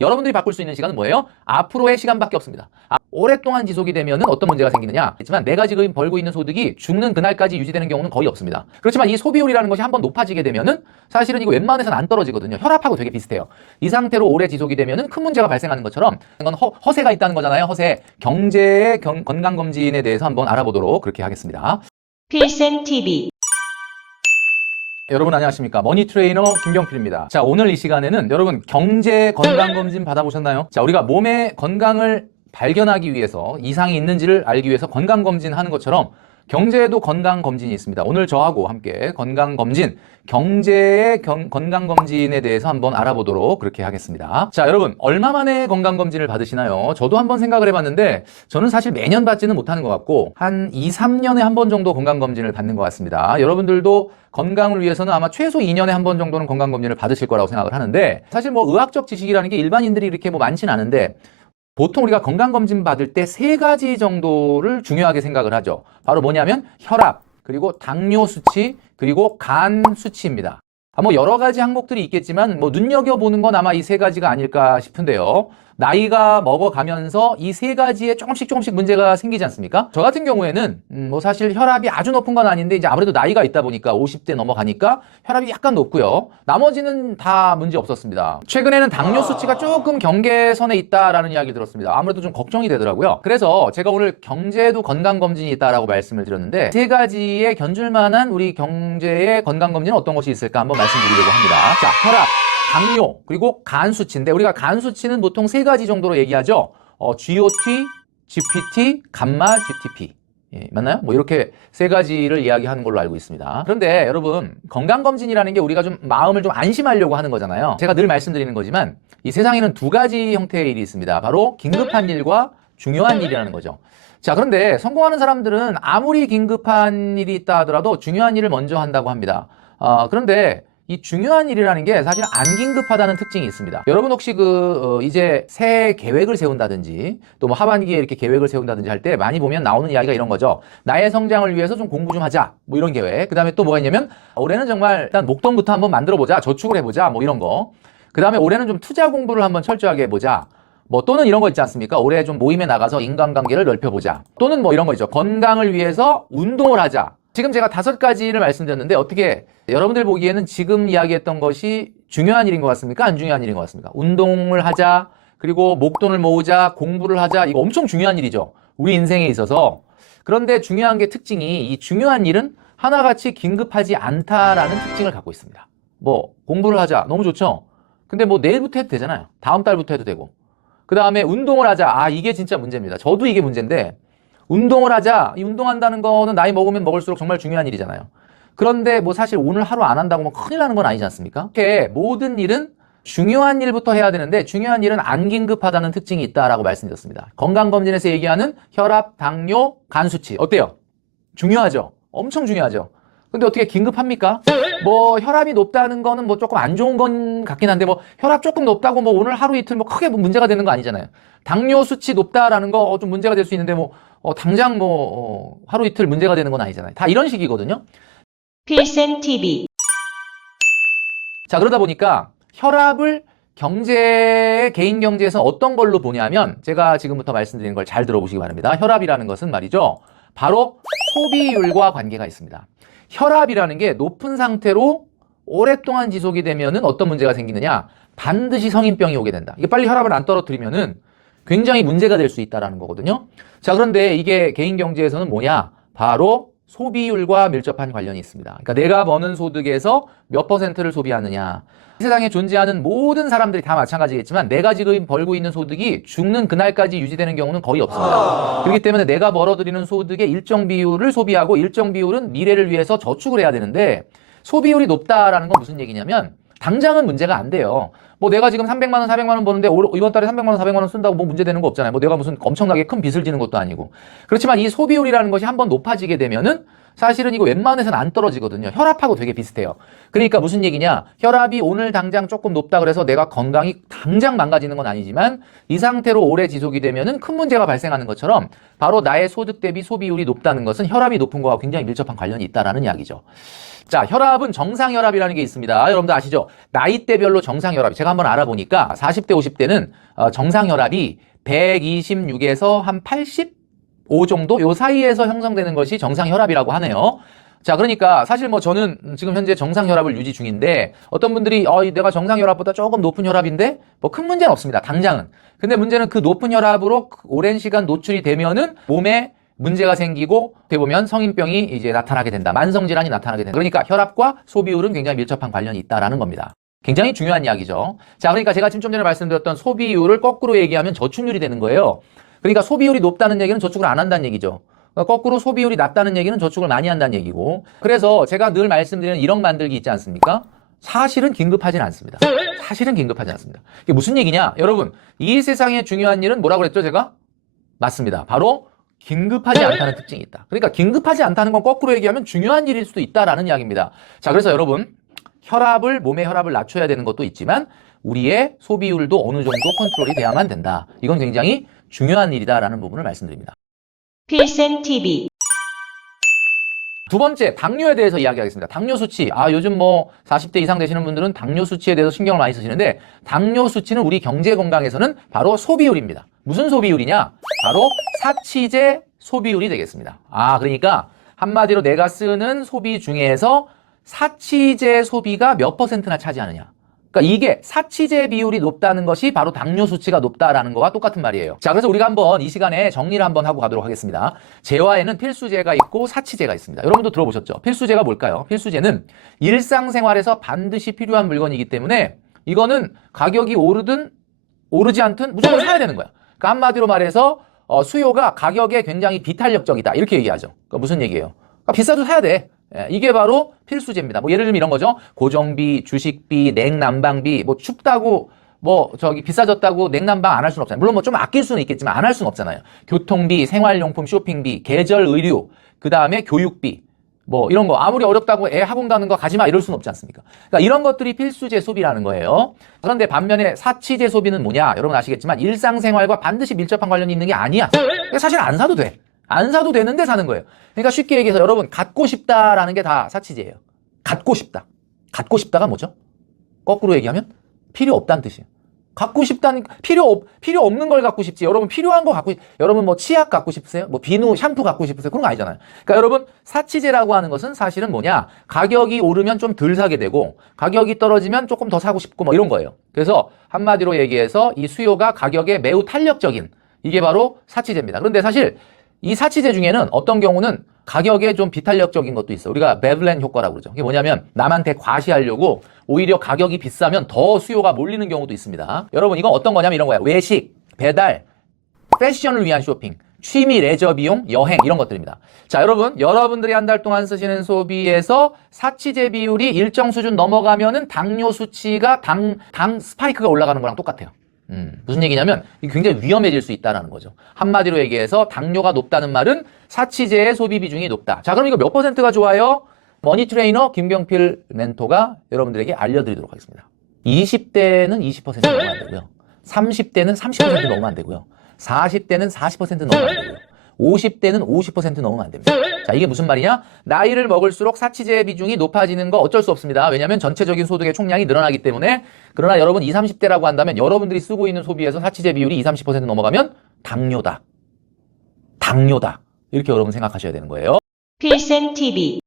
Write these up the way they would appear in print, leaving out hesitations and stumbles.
여러분들이 바꿀 수 있는 시간은 뭐예요? 앞으로의 시간밖에 없습니다. 오랫동안 지속이 되면 어떤 문제가 생기느냐? 했지만 내가 지금 벌고 있는 소득이 죽는 그날까지 유지되는 경우는 거의 없습니다. 그렇지만 이 소비율이라는 것이 한번 높아지게 되면은 사실은 이거 웬만해서는 안 떨어지거든요. 혈압하고 되게 비슷해요. 이 상태로 오래 지속이 되면은 큰 문제가 발생하는 것처럼 이건 허세가 있다는 거잖아요. 허세. 경제의 건강검진에 대해서 한번 알아보도록 그렇게 하겠습니다. 필생TV 여러분 안녕하십니까. 머니트레이너 김경필입니다. 자, 오늘 이 시간에는 여러분 경제 건강검진 받아보셨나요? 자, 우리가 몸의 건강을 발견하기 위해서 이상이 있는지를 알기 위해서 건강검진 하는 것처럼 경제에도 건강검진이 있습니다. 오늘 저하고 함께 건강검진, 경제의 건강검진에 대해서 한번 알아보도록 그렇게 하겠습니다. 자, 여러분 얼마 만에 건강검진을 받으시나요? 저도 한번 생각을 해봤는데 저는 사실 매년 받지는 못하는 것 같고 한 2, 3년에 한 번 정도 건강검진을 받는 것 같습니다. 여러분들도 건강을 위해서는 아마 최소 2년에 한 번 정도는 건강검진을 받으실 거라고 생각을 하는데 사실 뭐 의학적 지식이라는 게 일반인들이 이렇게 뭐 많지는 않은데 보통 우리가 건강검진 받을 때 3가지 정도를 중요하게 생각을 하죠. 바로 뭐냐면 혈압, 그리고 당뇨 수치, 그리고 간 수치입니다. 뭐 여러 가지 항목들이 있겠지만 뭐 눈여겨보는 건 아마 이 3가지가 아닐까 싶은데요. 나이가 먹어가면서 이 3가지에 조금씩 문제가 생기지 않습니까? 저 같은 경우에는 뭐 사실 혈압이 아주 높은 건 아닌데 이제 아무래도 나이가 있다 보니까 50대 넘어가니까 혈압이 약간 높고요. 나머지는 다 문제 없었습니다. 최근에는 당뇨 수치가 조금 경계선에 있다라는 이야기를 들었습니다. 아무래도 좀 걱정이 되더라고요. 그래서 제가 오늘 경제에도 건강검진이 있다라고 말씀을 드렸는데 3가지의 견줄만한 우리 경제의 건강검진은 어떤 것이 있을까 한번 말씀드리려고 합니다. 자, 혈압, 당뇨, 그리고 간 수치인데 우리가 간 수치는 보통 3가지 정도로 얘기하죠. GOT, GPT, 감마 GTP. 예, 맞나요? 뭐 이렇게 3가지를 이야기하는 걸로 알고 있습니다. 그런데 여러분 건강검진이라는 게 우리가 좀 마음을 좀 안심하려고 하는 거잖아요. 제가 늘 말씀드리는 거지만 이 세상에는 2가지 형태의 일이 있습니다. 바로 긴급한 일과 중요한 일이라는 거죠. 자, 그런데 성공하는 사람들은 아무리 긴급한 일이 있다 하더라도 중요한 일을 먼저 한다고 합니다. 그런데 이 중요한 일이라는 게 사실 안 긴급하다는 특징이 있습니다. 여러분 혹시 이제 새해 계획을 세운다든지 또 뭐 하반기에 이렇게 계획을 세운다든지 할 때 많이 보면 나오는 이야기가 이런 거죠. 나의 성장을 위해서 좀 공부 좀 하자. 뭐 이런 계획. 그 다음에 또 뭐가 있냐면 올해는 정말 일단 목돈부터 한번 만들어 보자. 저축을 해보자. 뭐 이런 거. 그 다음에 올해는 좀 투자 공부를 한번 철저하게 해보자. 뭐 또는 이런 거 있지 않습니까? 올해 좀 모임에 나가서 인간관계를 넓혀보자. 또는 뭐 이런 거 있죠. 건강을 위해서 운동을 하자. 지금 제가 5가지를 말씀드렸는데 어떻게 여러분들 보기에는 지금 이야기했던 것이 중요한 일인 것 같습니까? 안 중요한 일인 것 같습니까? 운동을 하자, 그리고 목돈을 모으자, 공부를 하자. 이거 엄청 중요한 일이죠. 우리 인생에 있어서. 그런데 중요한 게 특징이 이 중요한 일은 하나같이 긴급하지 않다라는 특징을 갖고 있습니다. 뭐 공부를 하자. 너무 좋죠? 근데 뭐 내일부터 해도 되잖아요. 다음 달부터 해도 되고. 그 다음에 운동을 하자. 이게 진짜 문제입니다. 저도 이게 문제인데 운동을 하자. 이 운동한다는 거는 나이 먹으면 먹을수록 정말 중요한 일이잖아요. 그런데 뭐 사실 오늘 하루 안 한다고 뭐 큰일 나는 건 아니지 않습니까? 이렇게 모든 일은 중요한 일부터 해야 되는데 중요한 일은 안 긴급하다는 특징이 있다라고 말씀드렸습니다. 건강검진에서 얘기하는 혈압, 당뇨, 간 수치. 어때요? 중요하죠? 엄청 중요하죠? 근데 어떻게 긴급합니까? 뭐 혈압이 높다는 거는 뭐 조금 안 좋은 건 같긴 한데 뭐 혈압 조금 높다고 뭐 오늘 하루 이틀 뭐 크게 뭐 문제가 되는 거 아니잖아요. 당뇨 수치 높다라는 거 좀 문제가 될 수 있는데 뭐 당장 뭐 하루 이틀 문제가 되는 건 아니잖아요. 다 이런 식이거든요. 필생TV 자, 그러다 보니까 혈압을 개인 경제에서 어떤 걸로 보냐면 제가 지금부터 말씀드리는 걸 잘 들어보시기 바랍니다. 혈압이라는 것은 말이죠. 바로 소비율과 관계가 있습니다. 혈압이라는 게 높은 상태로 오랫동안 지속이 되면은 어떤 문제가 생기느냐? 반드시 성인병이 오게 된다. 이게 빨리 혈압을 안 떨어뜨리면은 굉장히 문제가 될 수 있다는 거거든요. 자, 그런데 이게 개인 경제에서는 뭐냐? 바로 소비율과 밀접한 관련이 있습니다. 그러니까 내가 버는 소득에서 몇 %를 소비하느냐. 이 세상에 존재하는 모든 사람들이 다 마찬가지겠지만 내가 지금 벌고 있는 소득이 죽는 그날까지 유지되는 경우는 거의 없습니다. 그렇기 때문에 내가 벌어들이는 소득의 일정 비율을 소비하고 일정 비율은 미래를 위해서 저축을 해야 되는데 소비율이 높다라는 건 무슨 얘기냐면 당장은 문제가 안 돼요. 뭐 내가 지금 300만 원, 400만 원 버는데 이번 달에 300만 원, 400만 원 쓴다고 뭐 문제 되는 거 없잖아요. 뭐 내가 무슨 엄청나게 큰 빚을 지는 것도 아니고. 그렇지만 이 소비율이라는 것이 한번 높아지게 되면은 사실은 이거 웬만해서는 안 떨어지거든요. 혈압하고 되게 비슷해요. 그러니까 무슨 얘기냐? 혈압이 오늘 당장 조금 높다 그래서 내가 건강이 당장 망가지는 건 아니지만 이 상태로 오래 지속이 되면은 큰 문제가 발생하는 것처럼 바로 나의 소득 대비 소비율이 높다는 것은 혈압이 높은 거와 굉장히 밀접한 관련이 있다라는 이야기죠. 자, 혈압은 정상혈압이라는 게 있습니다. 여러분들 아시죠? 나이대별로 정상혈압. 제가 한번 알아보니까 40대, 50대는 정상혈압이 126에서 한 85 정도? 요 사이에서 형성되는 것이 정상혈압이라고 하네요. 자, 그러니까 사실 뭐 저는 지금 현재 정상혈압을 유지 중인데 어떤 분들이 내가 정상혈압보다 조금 높은 혈압인데 뭐 큰 문제는 없습니다. 당장은. 근데 문제는 그 높은 혈압으로 오랜 시간 노출이 되면은 몸에 문제가 생기고 어떻게 보면 성인병이 이제 나타나게 된다. 만성질환이 나타나게 된다. 그러니까 혈압과 소비율은 굉장히 밀접한 관련이 있다라는 겁니다. 굉장히 중요한 이야기죠. 자, 그러니까 제가 지금 좀 전에 말씀드렸던 소비율을 거꾸로 얘기하면 저축률이 되는 거예요. 그러니까 소비율이 높다는 얘기는 저축을 안 한다는 얘기죠. 거꾸로 소비율이 낮다는 얘기는 저축을 많이 한다는 얘기고. 그래서 제가 늘 말씀드리는 1억 만들기 있지 않습니까? 사실은 긴급하진 않습니다. 사실은 긴급하지 않습니다. 이게 무슨 얘기냐? 여러분, 이 세상에 중요한 일은 뭐라고 그랬죠, 제가? 맞습니다. 바로 긴급하지 않다는 특징이 있다. 그러니까 긴급하지 않다는 건 거꾸로 얘기하면 중요한 일일 수도 있다라는 이야기입니다. 자, 그래서 여러분, 몸의 혈압을 낮춰야 되는 것도 있지만 우리의 소비율도 어느 정도 컨트롤이 돼야만 된다. 이건 굉장히 중요한 일이다라는 부분을 말씀드립니다. 필생TV 두 번째, 당뇨에 대해서 이야기하겠습니다. 당뇨 수치. 요즘 뭐 40대 이상 되시는 분들은 당뇨 수치에 대해서 신경을 많이 쓰시는데 당뇨 수치는 우리 경제 건강에서는 바로 소비율입니다. 무슨 소비율이냐? 바로 사치제 소비율이 되겠습니다. 그러니까 한마디로 내가 쓰는 소비 중에서 사치제 소비가 몇 %나 차지하느냐. 그러니까 이게 사치제 비율이 높다는 것이 바로 당뇨 수치가 높다라는 거와 똑같은 말이에요. 자, 그래서 우리가 한번 이 시간에 정리를 한번 하고 가도록 하겠습니다. 재화에는 필수제가 있고 사치제가 있습니다. 여러분도 들어보셨죠? 필수제가 뭘까요? 필수제는 일상생활에서 반드시 필요한 물건이기 때문에 이거는 가격이 오르든 오르지 않든 무조건 사야 되는 거야. 그러니까 한마디로 말해서 수요가 가격에 굉장히 비탄력적이다. 이렇게 얘기하죠. 그러니까 무슨 얘기예요? 그러니까 비싸도 사야 돼. 이게 바로 필수제입니다. 뭐 예를 들면 이런 거죠. 고정비, 주식비, 냉난방비, 뭐 춥다고 비싸졌다고 냉난방 안 할 수는 없잖아요. 물론 뭐 좀 아낄 수는 있겠지만 안 할 수는 없잖아요. 교통비, 생활용품, 쇼핑비, 계절 의류, 그 다음에 교육비, 뭐 이런 거 아무리 어렵다고 애 학원 가는 거 가지 마 이럴 수는 없지 않습니까? 그러니까 이런 것들이 필수제 소비라는 거예요. 그런데 반면에 사치제 소비는 뭐냐? 여러분 아시겠지만 일상생활과 반드시 밀접한 관련이 있는 게 아니야. 사실 안 사도 돼. 안 사도 되는데 사는 거예요. 그러니까 쉽게 얘기해서 여러분 갖고 싶다라는 게 다 사치제예요. 갖고 싶다. 갖고 싶다가 뭐죠? 거꾸로 얘기하면 필요 없다는 뜻이에요. 갖고 싶다는 필요 없는 걸 갖고 싶지. 여러분 필요한 거 여러분 뭐 치약 갖고 싶으세요? 뭐 비누, 샴푸 갖고 싶으세요? 그런 거 아니잖아요. 그러니까 여러분 사치제라고 하는 것은 사실은 뭐냐? 가격이 오르면 좀 덜 사게 되고 가격이 떨어지면 조금 더 사고 싶고 뭐 이런 거예요. 그래서 한마디로 얘기해서 이 수요가 가격에 매우 탄력적인 이게 바로 사치제입니다. 그런데 사실 이 사치제 중에는 어떤 경우는 가격에 좀 비탄력적인 것도 있어. 우리가 베블렌 효과라고 그러죠. 이게 뭐냐면 남한테 과시하려고 오히려 가격이 비싸면 더 수요가 몰리는 경우도 있습니다. 여러분 이건 어떤 거냐면 이런 거야. 외식, 배달, 패션을 위한 쇼핑, 취미, 레저 비용, 여행 이런 것들입니다. 자, 여러분들이 한 달 동안 쓰시는 소비에서 사치제 비율이 일정 수준 넘어가면은 당뇨 수치가 당 스파이크가 올라가는 거랑 똑같아요. 무슨 얘기냐면 이게 굉장히 위험해질 수 있다는 거죠. 한마디로 얘기해서 당뇨가 높다는 말은 사치제의 소비 비중이 높다. 자, 그럼 이거 몇 %가 좋아요? 머니트레이너 김경필 멘토가 여러분들에게 알려드리도록 하겠습니다. 20대는 20% 넘으면 안 되고요. 30대는 30% 넘으면 안 되고요. 40대는 40% 넘으면 안 되고요. 50대는 50% 넘으면 안 됩니다. 자, 이게 무슨 말이냐? 나이를 먹을수록 사치제 비중이 높아지는 거 어쩔 수 없습니다. 왜냐하면 전체적인 소득의 총량이 늘어나기 때문에. 그러나 여러분 20, 30대라고 한다면 여러분들이 쓰고 있는 소비에서 사치제 비율이 20, 30% 넘어가면 당뇨다. 당뇨다. 이렇게 여러분 생각하셔야 되는 거예요. 필생TV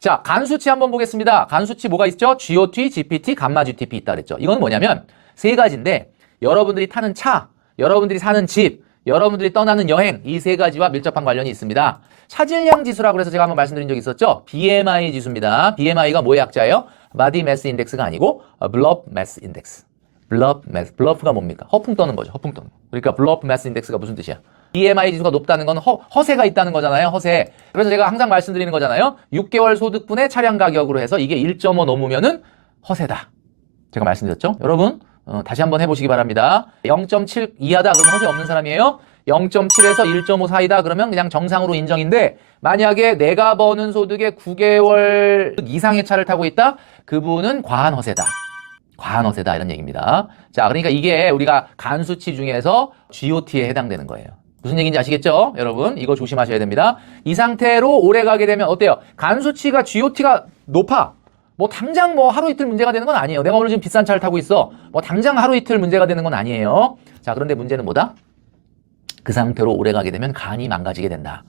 자, 간수치 한번 보겠습니다. 간수치 뭐가 있죠? GOT, GPT, 감마 GTP 있다 그랬죠. 이건 뭐냐면 세 가지인데 여러분들이 타는 차, 여러분들이 사는 집, 여러분들이 떠나는 여행 이 세 가지와 밀접한 관련이 있습니다. 차질량 지수라고 해서 제가 한번 말씀드린 적이 있었죠. BMI 지수입니다. BMI가 뭐의 약자예요? Body Mass Index가 아니고 Blood Mass Index. 블러프가 뭡니까? 허풍 떠는 거죠. 허풍 떠는 거. 그러니까 Blood Mass Index가 무슨 뜻이야? BMI 지수가 높다는 건 허세가 있다는 거잖아요. 허세. 그래서 제가 항상 말씀드리는 거잖아요. 6개월 소득분의 차량 가격으로 해서 이게 1.5 넘으면은 허세다. 제가 말씀드렸죠. 여러분 다시 한번 해보시기 바랍니다. 0.7 이하다 그러면 허세 없는 사람이에요. 0.7에서 1.5 사이다 그러면 그냥 정상으로 인정인데 만약에 내가 버는 소득의 9개월 이상의 차를 타고 있다? 그분은 과한 허세다. 과한 허세다 이런 얘기입니다. 자, 그러니까 이게 우리가 간수치 중에서 GOT에 해당되는 거예요. 무슨 얘기인지 아시겠죠? 여러분 이거 조심하셔야 됩니다. 이 상태로 오래 가게 되면 어때요? 간수치가 GOT가 높아. 뭐 당장 뭐 하루 이틀 문제가 되는 건 아니에요. 내가 오늘 지금 비싼 차를 타고 있어. 뭐 당장 하루 이틀 문제가 되는 건 아니에요. 자, 그런데 문제는 뭐다? 그 상태로 오래 가게 되면 간이 망가지게 된다.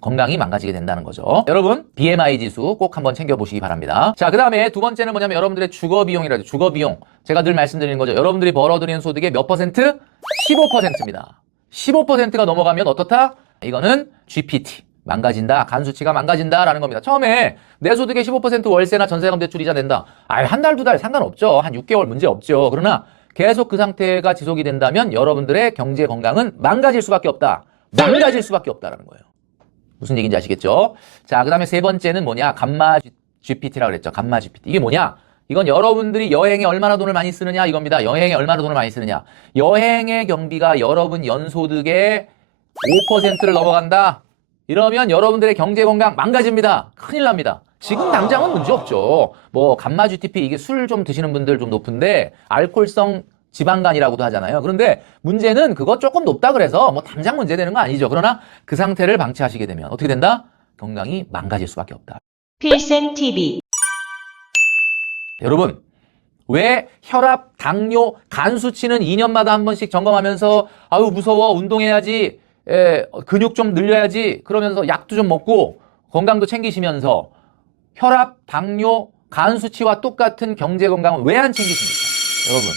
건강이 망가지게 된다는 거죠. 여러분 BMI 지수 꼭 한번 챙겨보시기 바랍니다. 자, 그 다음에 두 번째는 뭐냐면 여러분들의 주거비용이라죠. 주거비용. 제가 늘 말씀드리는 거죠. 여러분들이 벌어들이는 소득의 몇 퍼센트? 15%입니다. 15%가 넘어가면 어떻다? 이거는 GPT. 망가진다. 간수치가 망가진다라는 겁니다. 처음에 내 소득의 15% 월세나 전세금 대출 이자 낸다. 한 달, 두 달 상관없죠. 한 6개월 문제 없죠. 그러나 계속 그 상태가 지속이 된다면 여러분들의 경제 건강은 망가질 수밖에 없다. 망가질 수밖에 없다라는 거예요. 무슨 얘기인지 아시겠죠? 자, 그 다음에 세 번째는 뭐냐? 감마 GPT라고 그랬죠. 감마 GPT. 이게 뭐냐? 이건 여러분들이 여행에 얼마나 돈을 많이 쓰느냐 이겁니다. 여행에 얼마나 돈을 많이 쓰느냐. 여행의 경비가 여러분 연소득의 5%를 넘어간다. 이러면 여러분들의 경제 건강 망가집니다. 큰일 납니다. 지금 당장은 문제 없죠. 뭐 감마 GTP 이게 술 좀 드시는 분들 좀 높은데 알코올성 지방간이라고도 하잖아요. 그런데 문제는 그거 조금 높다 그래서 뭐 당장 문제되는 거 아니죠. 그러나 그 상태를 방치하시게 되면 어떻게 된다? 건강이 망가질 수밖에 없다. 필생 TV. 여러분, 왜 혈압, 당뇨, 간 수치는 2년마다 한 번씩 점검하면서 아유 무서워 운동해야지, 근육 좀 늘려야지 그러면서 약도 좀 먹고 건강도 챙기시면서 혈압, 당뇨, 간 수치와 똑같은 경제 건강은 왜 안 챙기십니까? 여러분,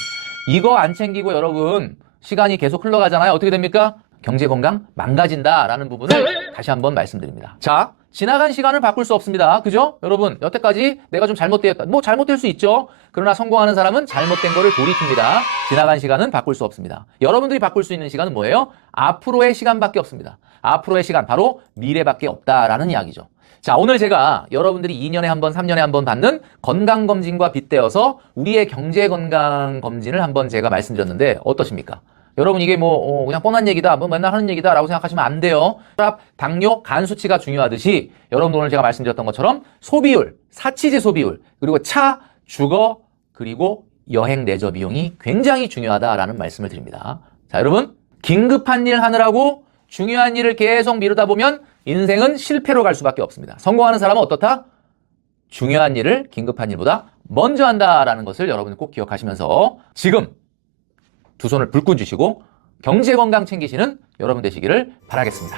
이거 안 챙기고 여러분 시간이 계속 흘러가잖아요. 어떻게 됩니까? 경제 건강 망가진다라는 부분을 다시 한번 말씀드립니다. 자, 지나간 시간을 바꿀 수 없습니다. 그죠? 여러분, 여태까지 내가 좀 잘못되었다. 뭐 잘못될 수 있죠. 그러나 성공하는 사람은 잘못된 거를 돌이킵니다. 지나간 시간은 바꿀 수 없습니다. 여러분들이 바꿀 수 있는 시간은 뭐예요? 앞으로의 시간밖에 없습니다. 앞으로의 시간, 바로 미래밖에 없다라는 이야기죠. 자, 오늘 제가 여러분들이 2년에 한 번, 3년에 한 번 받는 건강검진과 빗대어서 우리의 경제건강검진을 한번 제가 말씀드렸는데 어떠십니까? 여러분 이게 뭐 그냥 뻔한 얘기다, 뭐 맨날 하는 얘기다 라고 생각하시면 안 돼요. 혈압, 당뇨, 간 수치가 중요하듯이 여러분 오늘 제가 말씀드렸던 것처럼 소비율, 사치제 소비율, 그리고 차, 주거, 그리고 여행 레저 비용이 굉장히 중요하다라는 말씀을 드립니다. 자, 여러분 긴급한 일 하느라고 중요한 일을 계속 미루다 보면 인생은 실패로 갈 수밖에 없습니다. 성공하는 사람은 어떻다? 중요한 일을 긴급한 일보다 먼저 한다라는 것을 여러분 꼭 기억하시면서 지금 두 손을 불끈 쥐시고 경제 건강 챙기시는 여러분 되시기를 바라겠습니다.